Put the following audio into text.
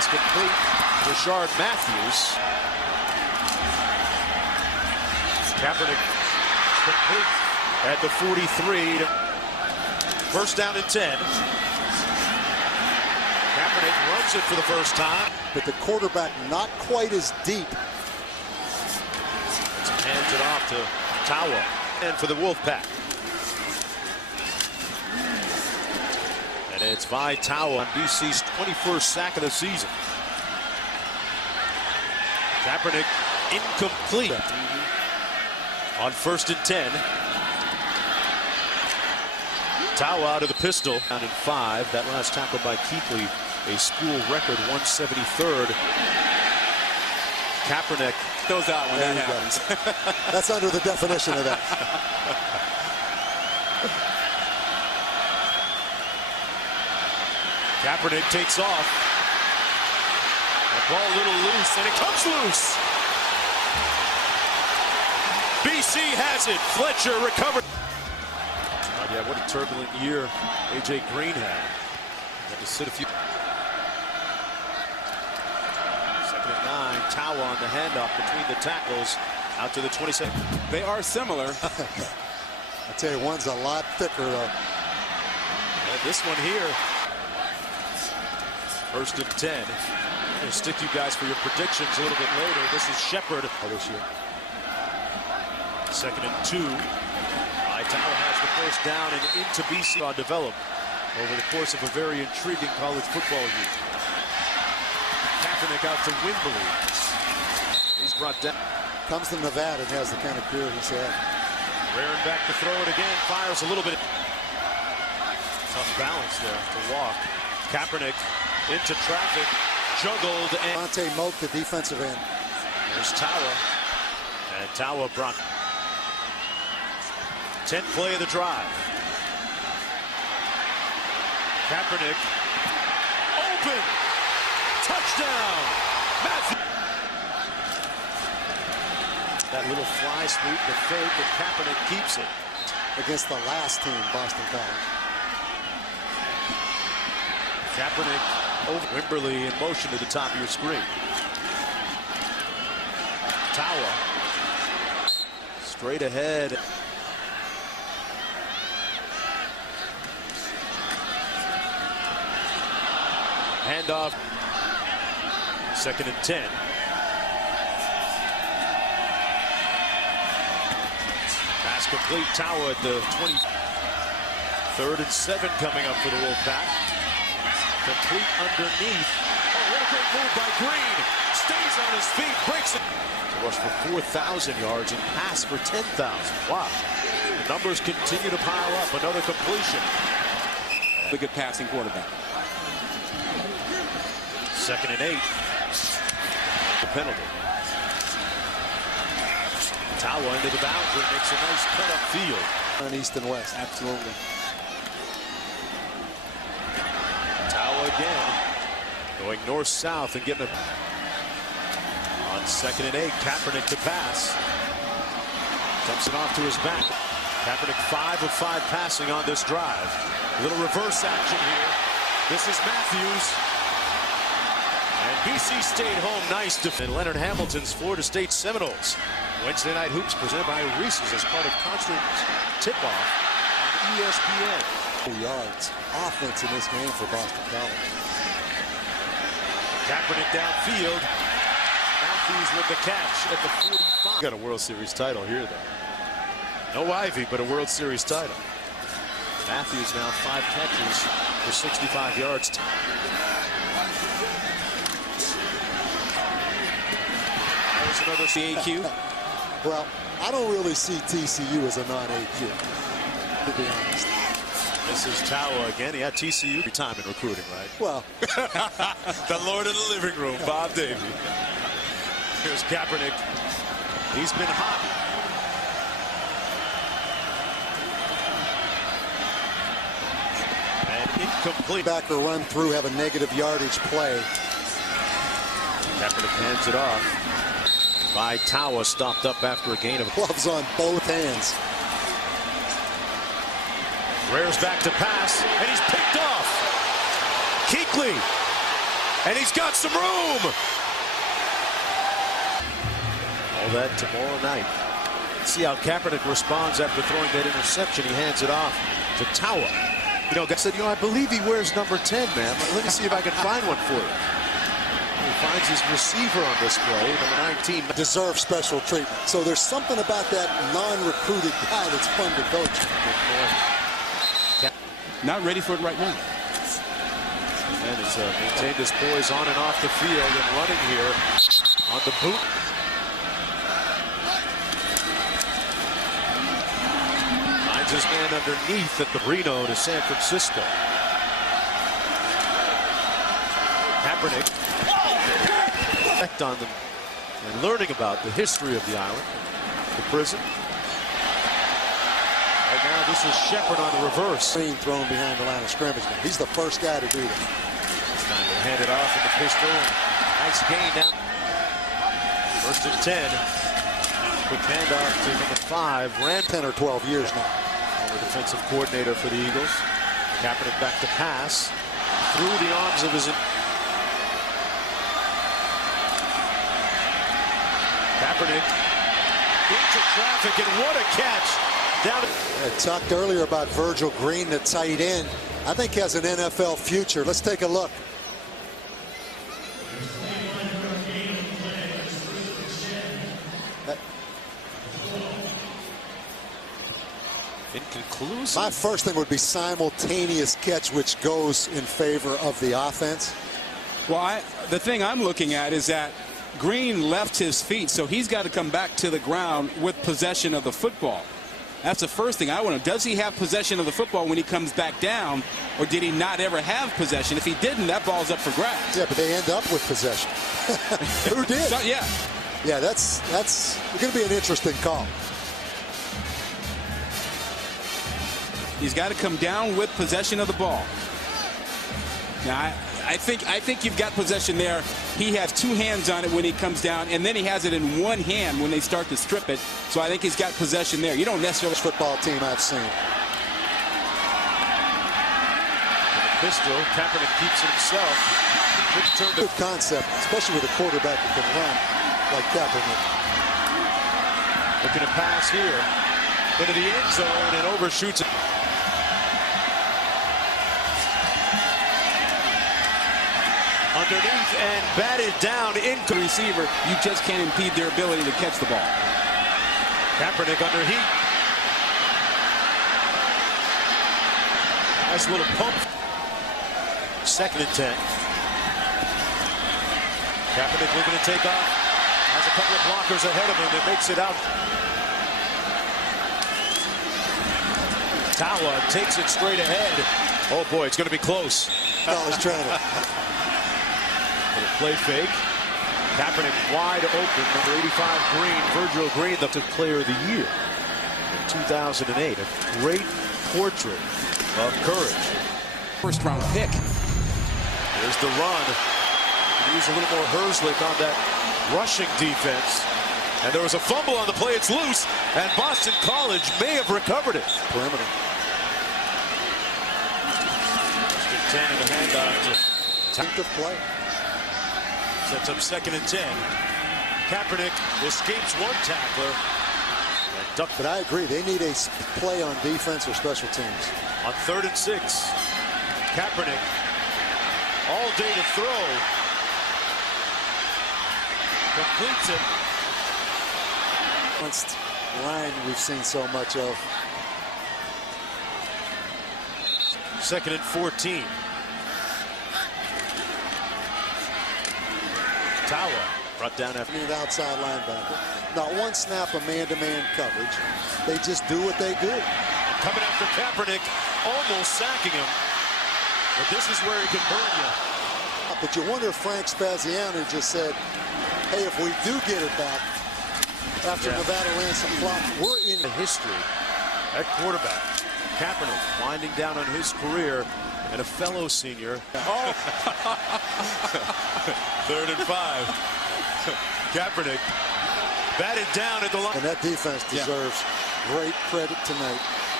Pass complete. Rashard Matthews. Kaepernick complete at the 43. First down and 10. Kaepernick runs it for the first time. But the quarterback not quite as deep. Hands it off to Tawa. And for the Wolfpack. And it's by Tawa on BC's 21st sack of the season. Kaepernick incomplete on 1st and 10. Tawa out of the pistol. Down in 5. That last tackle by Kuechly, a school record 173rd. Kaepernick goes out when that happens. That's under the definition of that. Kaepernick takes off. The ball a little loose, and it comes loose. BC has it. Fletcher recovered. Yeah, what a turbulent year A.J. Green had. Had to sit a few. 2nd and 9. Tawa on the handoff between the tackles. Out to the 27. They are similar. I tell you, one's a lot thicker. And this one here. 1st and 10. I'm going to stick you guys for your predictions a little bit later. This is Shepard this year. 2nd and 2. Tawa has the first down and into BC on develop over the course of a very intriguing college football year. Kaepernick out to Wimbley. He's brought down. Comes to Nevada and has the kind of career he's had. Rearing back to throw it again. Fires a little bit. Tough balance there to walk. Kaepernick into traffic. Juggled and Monte Moak, the defensive end. There's Tawa. And Tawa brought 10th play of the drive. Kaepernick open. Touchdown. Matthew. That little fly sweep, the fake, and Kaepernick keeps it. Against the last team, Boston College. Kaepernick over. Wimberly in motion to the top of your screen. Tawa. Straight ahead. Handoff. 2nd and 10. Pass complete. Tawa at the 20. 3rd and 7 coming up for the Wolfpack. Complete underneath. Oh, what a great move by Green. Stays on his feet. Breaks it. To rush for 4,000 yards and pass for 10,000. Wow. The numbers continue to pile up. Another completion. A good passing quarterback. 2nd and 8. The penalty. Tawa into the boundary makes a nice cut up field. On east and west. Absolutely. Tawa again. Going north-south and getting it. On 2nd and 8. Kaepernick to pass. Dumps it off to his back. Kaepernick 5 of 5 passing on this drive. A little reverse action here. This is Matthews. And BC stayed home nice defense. Leonard Hamilton's Florida State Seminoles. Wednesday Night Hoops presented by Reese's as part of Constant Tip-Off on ESPN. Yards. Offense in this game for Boston College. Kaepernick downfield. Matthews with the catch at the 45. Got a World Series title here, though. No Ivy, but a World Series title. Matthews now 5 catches for 65 yards. There's another CAQ. Well, I don't really see TCU as a non-AQ, to be honest. This is Tawa again. He had TCU every time in recruiting, right? Well, the Lord of the living room, Bob Davie. Here's Kaepernick. He's been hot. And incomplete. Back or run through, have a negative yardage play. Kaepernick hands it off. By Tawa, stopped up after a gain of. Gloves on both hands. Rears back to pass, and he's picked off. Kuechly And he's got some room. All that tomorrow night. See how Kaepernick responds after throwing that interception. He hands it off to Tawa. You know, guy said, I believe he wears number 10, man. Let me see if I can find one for you. He finds his receiver on this play, number 19. Deserves special treatment. So there's something about that non-recruited guy that's fun to coach. Not ready for it right now. And has maintained his poise on and off the field and running here on the boot. Finds his man underneath at the Reno to San Francisco. Kaepernick effect on them and learning about the history of the island, the prison. Right now, this is Shepard on the reverse. Being thrown behind the line of scrimmage now. He's the first guy to do that. It's time to hand it off in the pistol. Nice gain down. First and 10. Quick handoff to number 5. Ran 10 or 12 years now. Former defensive coordinator for the Eagles. Kaepernick back to pass. Through the arms of his... Kaepernick into traffic, and what a catch. Down. I talked earlier about Virgil Green, the tight end. I think he has an NFL future. Let's take a look. Inconclusive. My first thing would be simultaneous catch, which goes in favor of the offense. Well, the thing I'm looking at is that Green left his feet, so he's got to come back to the ground with possession of the football. That's the first thing I want to know. Does he have possession of the football when he comes back down, or did he not ever have possession? If he didn't, that ball's up for grabs. Yeah, but they end up with possession. Who did? So, yeah. Yeah, that's going to be an interesting call. He's got to come down with possession of the ball. Now, I think you've got possession there. He has 2 hands on it when he comes down, and then he has it in 1 hand when they start to strip it. So I think he's got possession there. You don't necessarily... Football team I've seen. Pistol, Kaepernick keeps it himself. Good concept, especially with a quarterback that can run like Kaepernick. Looking to pass here into the end zone and overshoots it. Underneath and batted down into the receiver. You just can't impede their ability to catch the ball. Kaepernick under heat. Nice little pump. Second and 10. Kaepernick looking to take off. Has a couple of blockers ahead of him and makes it out. Tawa takes it straight ahead. Oh boy, it's going to be close. College trainer. Play fake. Kaepernick wide open. Number 85 Green, Virgil Green, the player of the year in 2008. A great portrait of courage. First round pick. There's the run. You can use a little more Herzlich on that rushing defense. And there was a fumble on the play. It's loose. And Boston College may have recovered it. Perimeter. 10 in the handoff to Of play. Sets up second and 10. Kaepernick escapes one tackler. But I agree, they need a play on defense or special teams. On 3rd and 6. Kaepernick all day to throw. Completes it. Line we've seen so much of. 2nd and 14. Tawa brought down after An outside linebacker. Not one snap of man-to-man coverage. They just do what they do. coming after Kaepernick, almost sacking him. But this is where he can burn you. But you wonder if Frank Spaziano just said, hey, if we do get it back after Nevada ran some flop, we're in the history at quarterback. Kaepernick winding down on his career, and a fellow senior. Oh. 3rd and 5. Kaepernick batted down at the line. And that defense deserves great credit tonight.